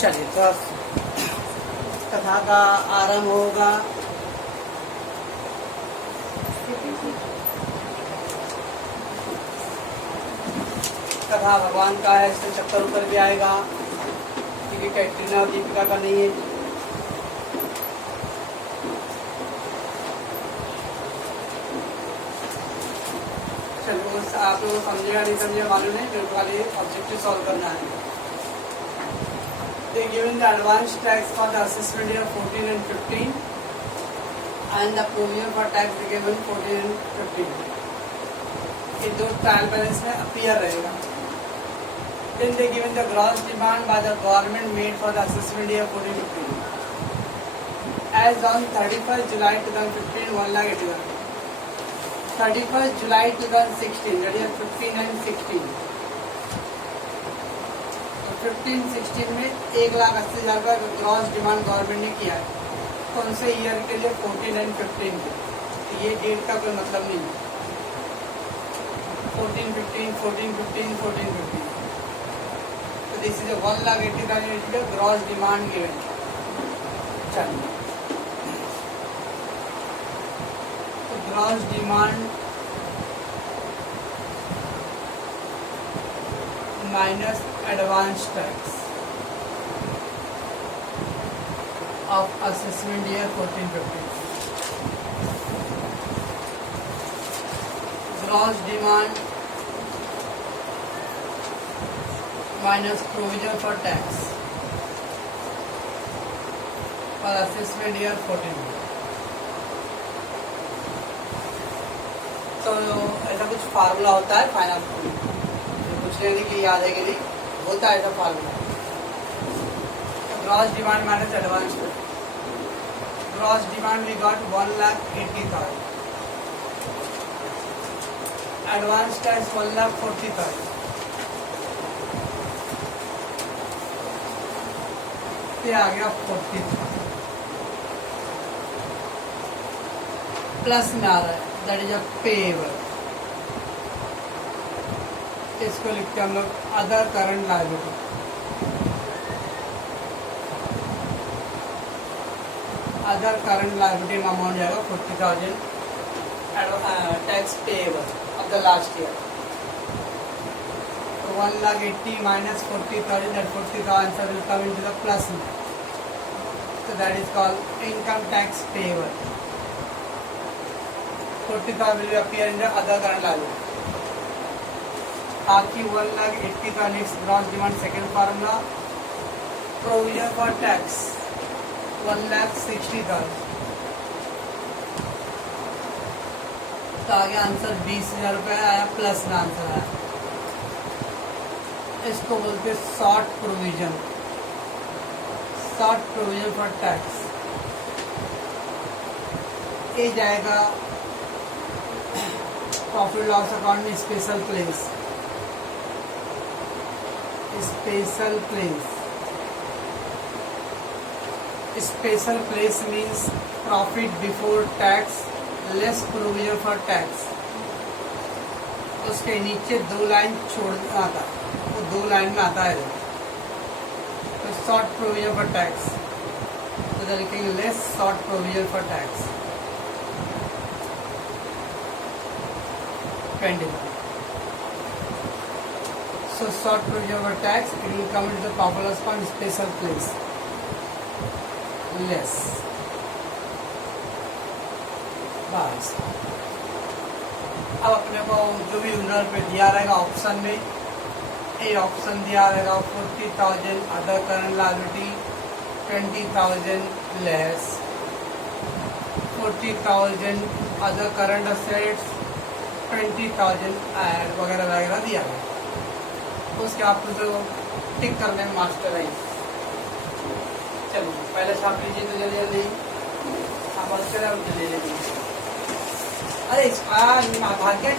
चलिए तो कथा का आरंभ होगा। कथा भगवान का है, इसके चक्कर ऊपर भी आएगा क्योंकि कैटरीना और दीपिका का नहीं है। चलो आप लोग समझेगा नहीं समझेगा मालूम नहीं, जो खाली ऑब्जेक्टिव सॉल्व करना है। They given the advance tax for the assessment year 14 and 15 and the provision for tax they given 14 and 15. ये दो ट्रायल बैलेंस में अपीयर रहेगा। Then they given the gross demand by the government made for the assessment year 14-15. As on 31st July 2015, 1,80,000. 31st July 2016, that is 15 and 16. 15-16 में 1,80,000 का gross demand government ने किया है। कौन से ईयर के लिए? 14 एंड 15 के। तो ये डेट का कोई मतलब नहीं है। 14-15, 14-15, 14-15। तो दिस इज 1,80,000 का ग्रॉस डिमांड गिवन। चलिए तो gross demand minus advance tax of assessment year 14-15. Gross demand minus provision for tax for assessment year 14. तो ऐसा कुछ फार्मूला होता है फाइनेंस में, कुछ लेने के लिए याद है कि नहीं होता है ऐसा formula. Gross demand minus advance. Gross demand we got 1,80,000। Advance tax 1,40,000। ये आ गया 40,000 प्लस में आ रहा है, दैट इज अ पेएबल। इसको लिखते हैं हम लोग other current liability. Other current liability में अमाउंट जाएगा 40,000 tax payable of the last year. तो 1,80,000 minus 40,000, that 40,000 answer will come into the plus. तो that is called income tax payable. 40,000 will appear in the other current liability. बाकी 1,80,000 का next gross demand second formula. Provision for tax 1,60,000। तो आगे answer 20,000 रुपये आया, plus में answer आया। इसको बोलते short provision. Short provision for tax ये जाएगा प्रॉफिट लॉस अकाउंट में special place. Special place. Special place means profit before tax less provision for tax. उसके नीचे 2 लाइन छोड़ना आता, वो 2 लाइन में आता है। तो शॉर्ट प्रोविजन फॉर टैक्स, तो लिखेंगे less short provision for tax 20,000. So short provision for tax, it will come into the populous fund special place. Less. बस अब अपने को जो भी यूनिट पे दिया रहेगा ऑप्शन में, ये ऑप्शन दिया रहेगा 40,000 other current liability, 20,000 less, 40,000 other current assets, 20,000 add वगैरह वगैरह दिया है। उसके आपको जो टिक करने में मास्टर है। चलो पहले छाप लीजिए तो जल्दी जल्दी आप ले लीजिए। अरे इसका भाग क्या?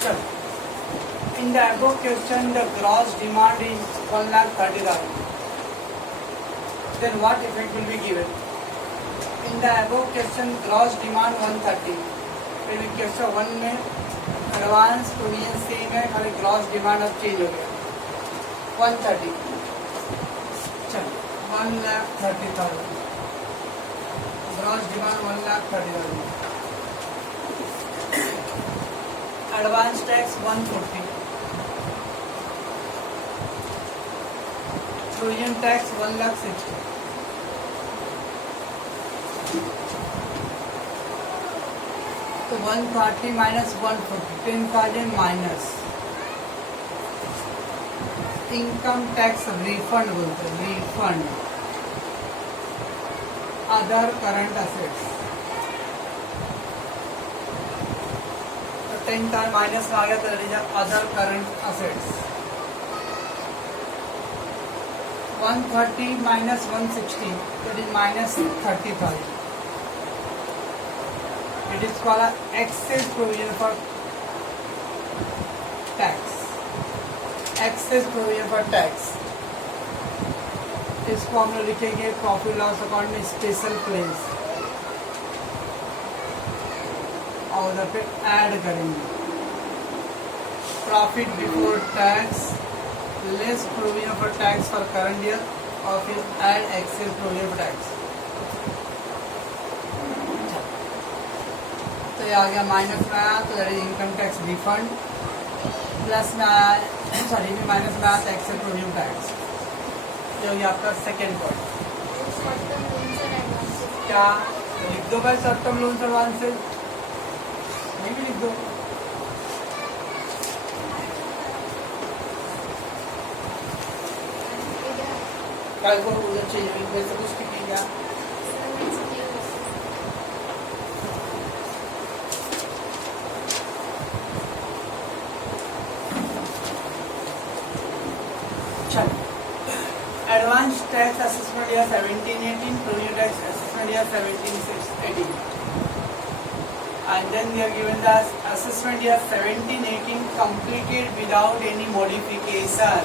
चलो in the above question the gross demand is 1,30,000. Then what effect will be given? In the above question, gross demand 130. फिर भी कैसा 1 में एडवांस प्रोविजन सेम है, खाली ग्रॉस डिमांड अब चेंज हो गया 130। चलिए 1,30,000 gross demand 1,30,000। Advance tax 140, provision tax 1,60,000। तो 140 minus 140 10,000 minus income tax refund बोलते हैं, रिफंड अदर करंट असेट्स। तो 10,000 माइनस में आ गया तो other current assets 130 minus 160 that is minus 30,000. It is called a excess provision for tax. Excess provision for tax. इसको हम लोग लिखेंगे प्रॉफिट लॉस अकाउंट में स्पेशल क्लेम्स और उधर पे ऐड करेंगे profit before tax less provision for tax for current year और फिर add excess provision for tax. तो ये आ गया माइनस में आया तो that is income tax refund, plus में आया सॉरी माइनस में आया तो एक्सेस प्रोविजन टैक्स। जो ये आपका सेकेंड पॉइंट क्या लिख दो भाई, शॉर्ट टर्म लोन एडवांसेस नहीं भी लिख दो। कल को उधर चाहिए वैसे कुछ लिखिएगा। Advance tax assessment year 17-18, provision tax assessment year 17-18, and then we are given the assessment year 17-18 completed without any modification.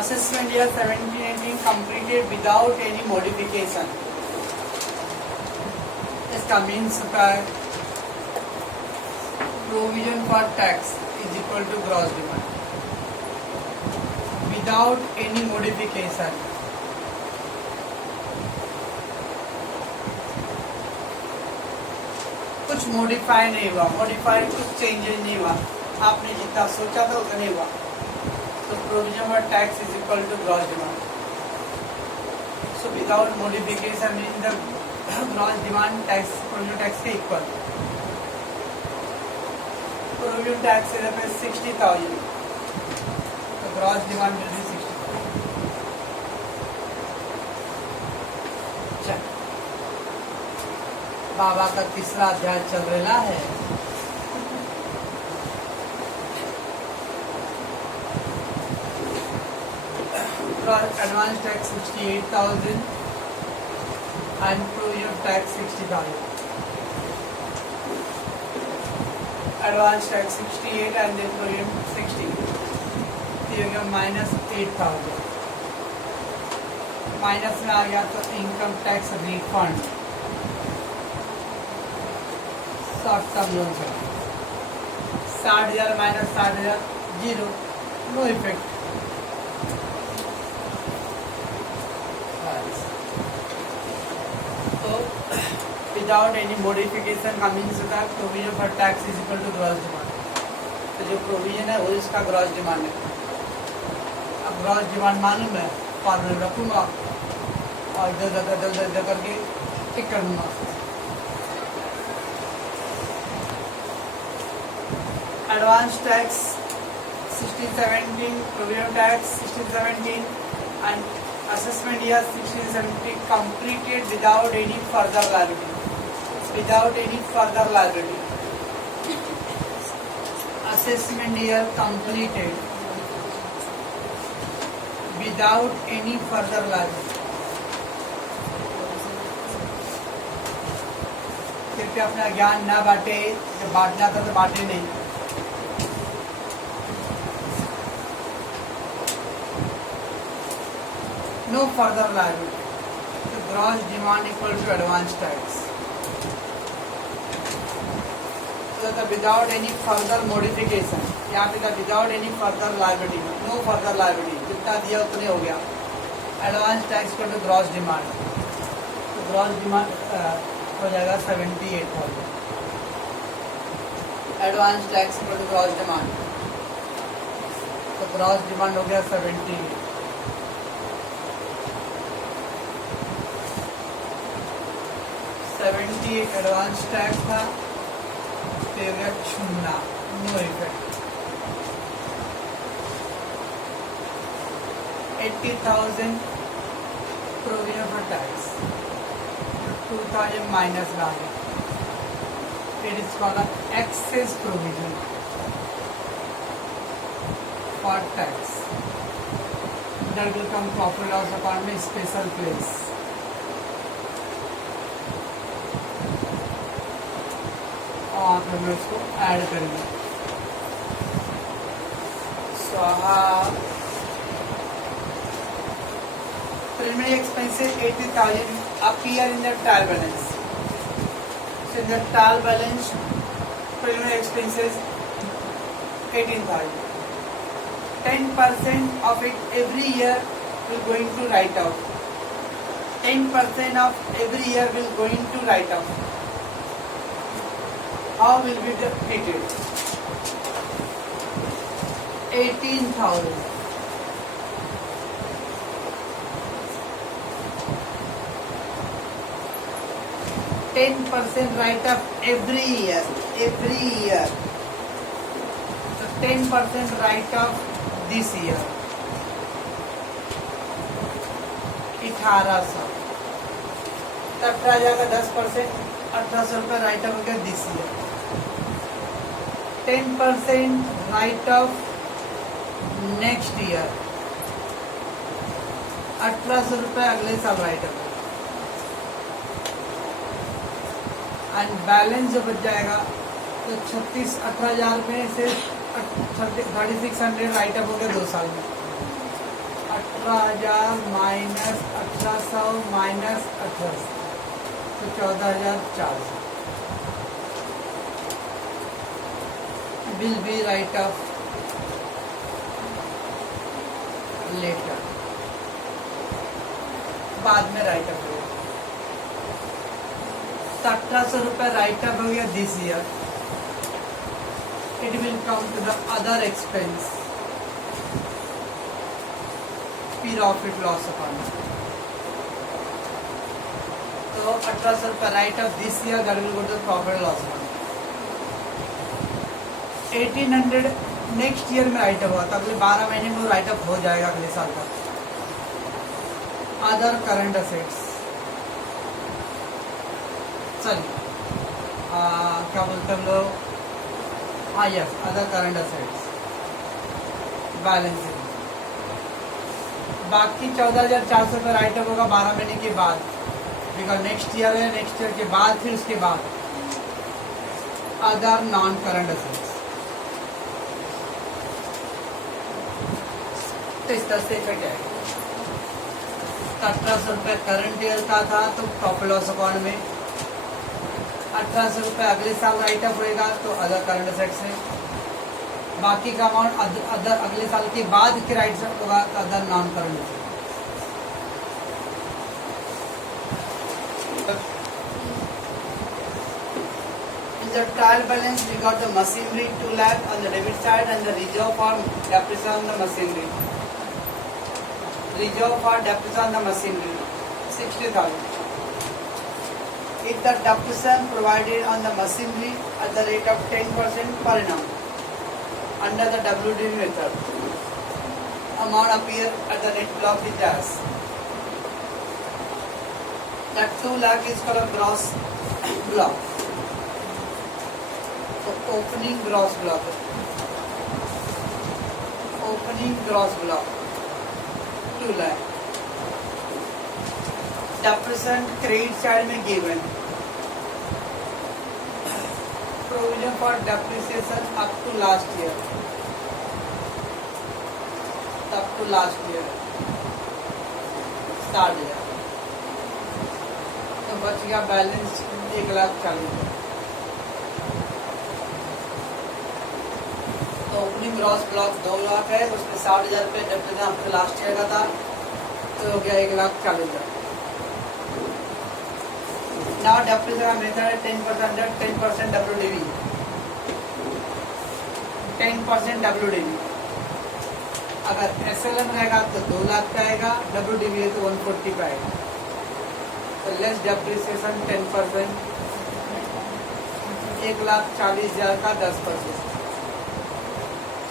Assessment year 17-18 completed without any modification. इसका means होता है provision for tax is equal to gross demand without any modification. कुछ modify नहीं हुआ, modify कुछ changes नहीं हुआ, आपने जितना सोचा था उतना नहीं हुआ, तो provision for tax is equal to gross demand. So without modification in the gross demand tax provision tax के इक्वल। प्रोविजन टैक्स इज 60,000, तो ग्रॉस डिमांड विल बी 60,000। बाबा का तीसरा अध्याय चल रहा है। Advance tax 68,000 and provision tax 60,000. Advance tax 68 and then provision 60. ये गया माइनस 8,000। माइनस में आ गया तो income tax refund short term loan से 60,000 माइनस 60,000 जीरो, नो इफेक्ट। तो विदाउट एनी मॉडिफिकेशन का मीन्स होता है provision for tax is equal to gross demand. तो जो प्रोविजन है वो इसका ग्रॉस डिमांड है। अब ग्रॉस डिमांड मालूम मैं फॉर्मूला रखूंगा और इधर करके टिक कर दूंगा। Advance tax 16-17, provision tax 16-17 and assessment year 16-17 completed without any further liability. Without any further liability. Assessment year completed without any further liability. कृपया अपना ज्ञान ना बांटे, जब बांटना था तो बांटे नहीं। No further liability. So gross demand equal to advance tax. था विदाउट एनी फर्दर मॉडिफिकेशन, यहाँ पे था without any further liability, no further liability, जितना दिया उतने हो गया। एडवांस टैक्स को तो ग्रॉस डिमांड, तो ग्रॉस डिमांड हो जाएगा 78,000। एडवांस टैक्स को तो ग्रॉस डिमांड, तो ग्रॉस डिमांड हो गया 78। एडवांस टैक्स था, फिर हो गया छूना, no effect. 80,000 provision for tax, 2,000 minus डालें, it is called excess provision for tax, that will come profit loss account में स्पेशल प्लेस। और फिर मैं उसको ऐड करेंगे। स्वाहा। Preliminary expenses 80,000 appear in the trial balance. So in the trial balance, preliminary expenses 18,000. 10% of it every year will going to write off. 10% of every year will going to write off. How will be treated? 18,000. %10 write-off every year. So 10% write-off this year. 1800. तब आ जाएगा 10%, 1800 रुपये right-of हो गया this year. 10% right-of next year, 1800 रुपये अगले साल right-of. And balance जो बच जाएगा तो 18,000 में से 3600 राइटअप हो गया 2 साल में। 18,000 माइनस 1800 माइनस 1800 तो 14,400 विल बी राइटअप लेटर, बाद में राइटअप हो गया। 1800 रुपये राइटअप हो गया this year, it will come to the other expense, profit loss account. तो 1800 रुपये write up this year, that will go to profit loss account. 1800 next year में राइटअप हुआ था, अगले 12 महीने में राइटअप हो जाएगा अगले साल का। अदर करंट असेट्स, सॉरी क्या बोलते हैं हम लोग, हाँ yes, other current assets balancing. बाकी 14,400 रुपये राइटअप होगा 12 महीने के बाद, बिकॉज नेक्स्ट ईयर है, नेक्स्ट ईयर के बाद फिर उसके बाद अदर नॉन करंट असेट्स। तो इस तरह से इफेक्ट आएगा। 1800 रुपये करंट ईयर का था तो प्रॉफिट लॉस अकाउंट में, 1800 रुपये अगले साल राइटअप होएगा तो अदर करंट असेट्स है, बाकी का अमाउंट अदर अगले साल के बाद के राइट होगा तो other non current assets. In the trial balance we got the machinery 2 lakh on the debit side and the reserve for depreciation on the machinery. Reserve for depreciation on the machinery 60,000. If the depreciation provided on the machinery at the rate of 10% per annum under the WDV method, amount appear at the net block is as. That 2 lakh is called a gross block. So opening gross block. Opening gross block 2 lakh. Depreciation credit side में given. Provision for depreciation up to last year. Up to last year. Start year. तो बच गया balance 1,40,000। Opening gross block 2 lakh है, उसमें 60,000 रुपये depreciation आपके last year का था, तो हो गया 1,40,000। नाउ डेप्रिसिएशन मेथड है 10% WDV, 10% WDV। अगर SLM रहेगा तो 2 लाख का आएगा, WDV है तो 140 का आएगा। तो लेस डेप्रिसिएशन 10%, 1,40,000 का 10%,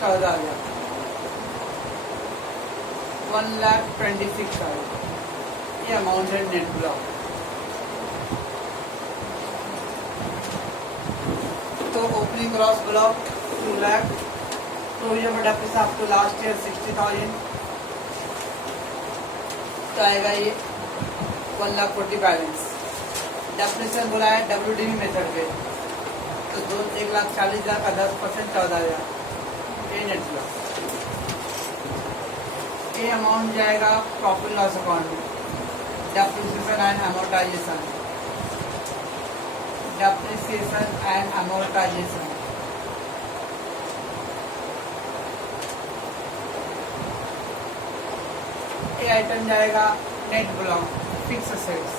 14,000, 1,26,000 का आएगा। ये अमाउंट है नेट ब्लॉक। तो opening gross block 2 lakh, provision for depreciation up to last year 60,000, तो आएगा ये 1,40,000 बैलेंस। डेप्रिसिएशन बोला है WDV मेथड पे, तो 1,40,000 का 10% 14,000, ये नेट ब्लॉक। ये अमाउंट जाएगा प्रॉफिट लॉस अकाउंट में, depreciation and amortisation, depreciation and amortisation. ये आइटम जाएगा net block, fixed assets.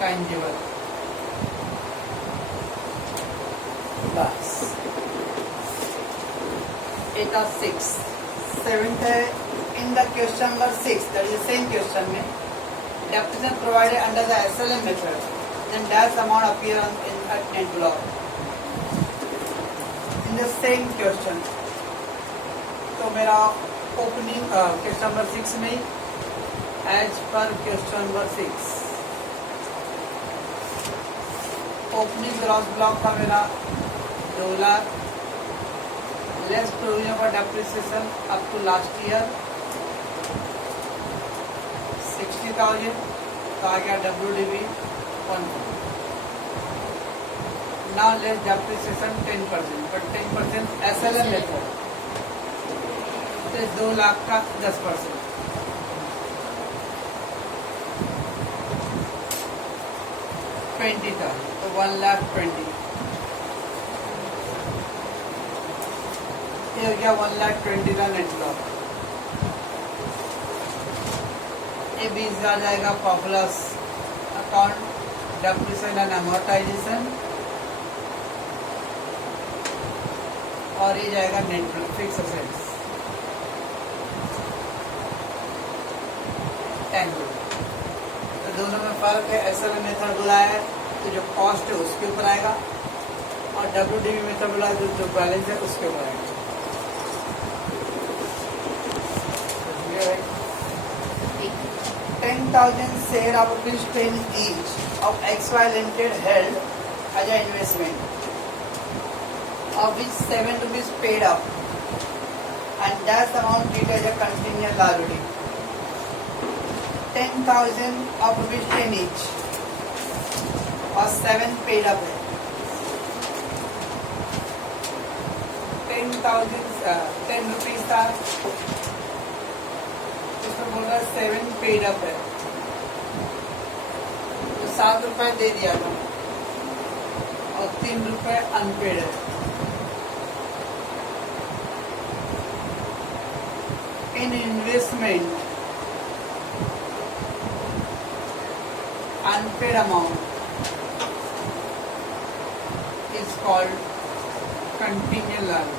Tangible, बस। 8 और 6, 7th है। In the question number 6, that is same question में, depreciation provided under the SLM method, then dash amount appear in net block. In the same question, तो मेरा opening question number 6 में as per question number 6 opening gross block था मेरा 2 lakh, less provision for depreciation up to last year 60,000, तो आ गया WDV 140। Now less depreciation 10%, but 10% SLM method, तो 2 लाख का 10%, 20,000, तो 1,20,000। ये हो गया 1,20,000 का नेट ब्लॉक। ये 20,000 जाएगा profit loss account, depreciation and amortisation, और ये जाएगा net block fixed assets, tangible. तो दोनों में फर्क है। SLM मेथड बोला है तो जो कॉस्ट है उसके ऊपर आएगा, और WDV मेथड बोला है जो बैलेंस है उसके ऊपर आएगा। 10,000 share of ₹10 each of XY Limited held as an investment, of which ₹7 paid up, and that amount treated as a contingent liability. 10,000 of ₹10 each, और 7 paid up है। 10 रुपीज था, उसमें बोल रहा है 7 पेड अप है, तो 7 रुपए दे दिया था, और 3 रुपए अनपेड है। इन investment unpaid amount is called contingent liability.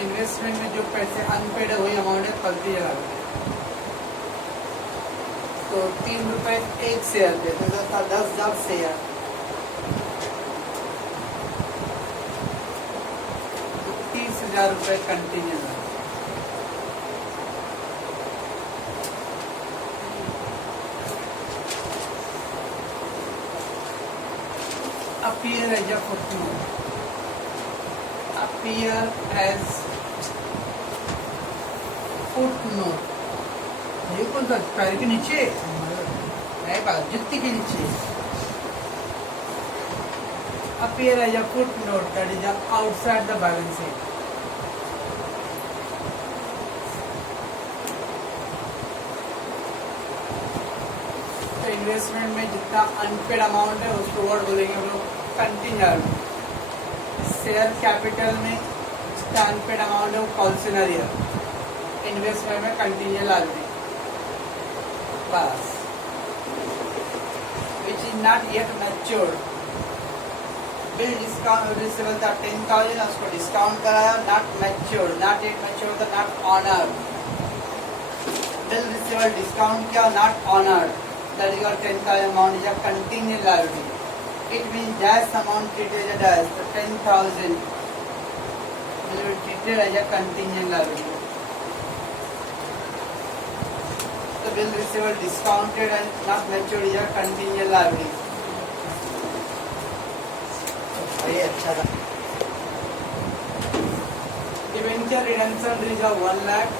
Investment में जो पैसे अनपेड है वही अमाउंट है कंटीन्यूअल लायबिलिटी। तो 3 रुपए 1 शेयर देते था, 10,000 शेयर, 30,000 रुपए continue. appear as a footnote, appear as footnote। ये कौन सा पैर के नीचे है, जुत्ती के नीचे। appear as a footnote, that is outside the balance sheet। Investment में जितना अनपेड अमाउंट है उसको वर्ड बोलेंगे हम लोग कंटिजेंट। शेयर कैपिटल में जितना अनपेड अमाउंट है वो कॉल्सनरी है। इन्वेस्टमेंट में कंटिजेंट लायबिलिटी बस, which is not yet matured. Bill discount receivable था 10,000, उसको डिस्काउंट कराया, not matured, not yet matured था, not honoured. Bill receivable discount किया, not honoured, that is your 10,000 amount is a contingent liability. It means that amount treated as the 10,000 will be treated as a contingent liability. The bill receivable discounted and not matured is a contingent liability. ये अच्छा था। Debenture redemption reserve 1 lakh,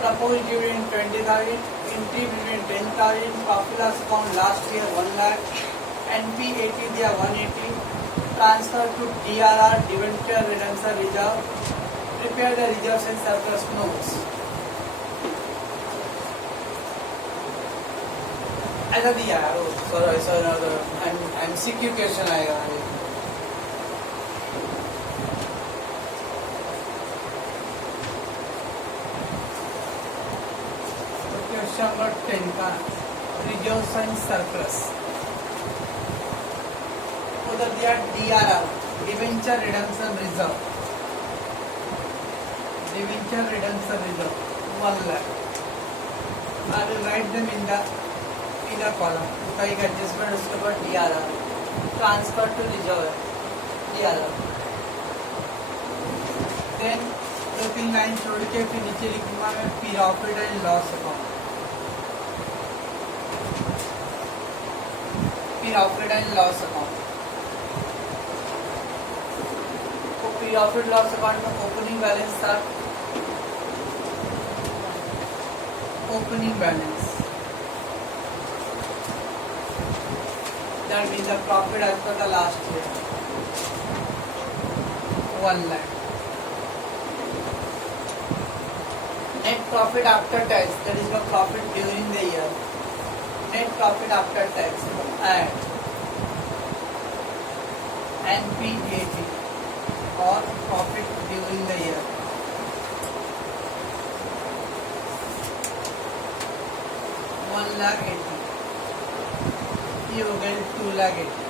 proposed dividend 20,000, entry between 10,000, profit loss account last year 1 lakh, NP80 दिया 180, transfer to DRR debenture redemption reserve, prepare the reserves and surplus notes. ऐसा दिया है वो, sir MCQ question आएगा। Question number 10 का reserves and surplus, उधर दिया DRR debenture redemption reserve, debenture redemption reserve 1 lakh. I will write them in the column. उसका एक एडजस्टमेंट उसके बाद DRR transfer to reserve DRR। Then 2-3 line छोड़ के फिर नीचे लिखूंगा मैं profit and loss account, profit and loss account. Profit loss account में ओपनिंग बैलेंस था, opening balance that means the profit as per the last year 1 lakh. Net profit after tax, that is the profit during the year, net profit after tax and NP80 or profit during the year, one lakh 80, ये हो गए 2 lakh 80।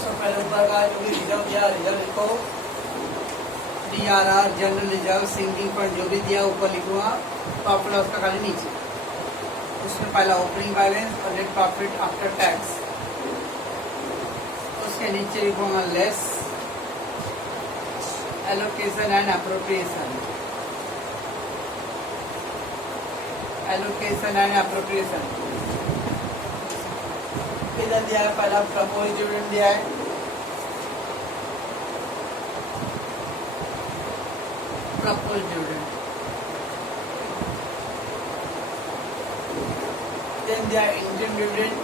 तो पहले ऊपर का जो भी reserve दिया, रिजर्व लिखो, DRR general reserve sinking fund जो भी दिया ऊपर लिखूंगा, प्रॉफिट लॉस का खाली नीचे। उसमें पहला ओपनिंग बैलेंस और नेट प्रॉफिट आफ्टर टैक्स, उसके नीचे लिखूंगा less allocation and appropriation, allocation and appropriation. इधर दिया है पहला प्रपोज डिविडेंड दिया है, प्रपोज डिविडेंड, देन दिया है इंडियन डिविडेंड,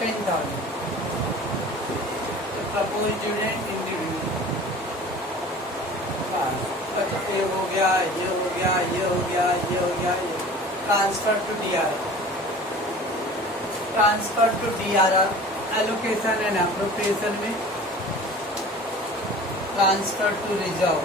$10,000, प्रपोज डिविडेंड ये हो गया, ये हो गया, ये हो गया, ये हो गया, ये transfer to DRR, transfer to DRR allocation and appropriation में ट्रांसफर टू रिजर्व,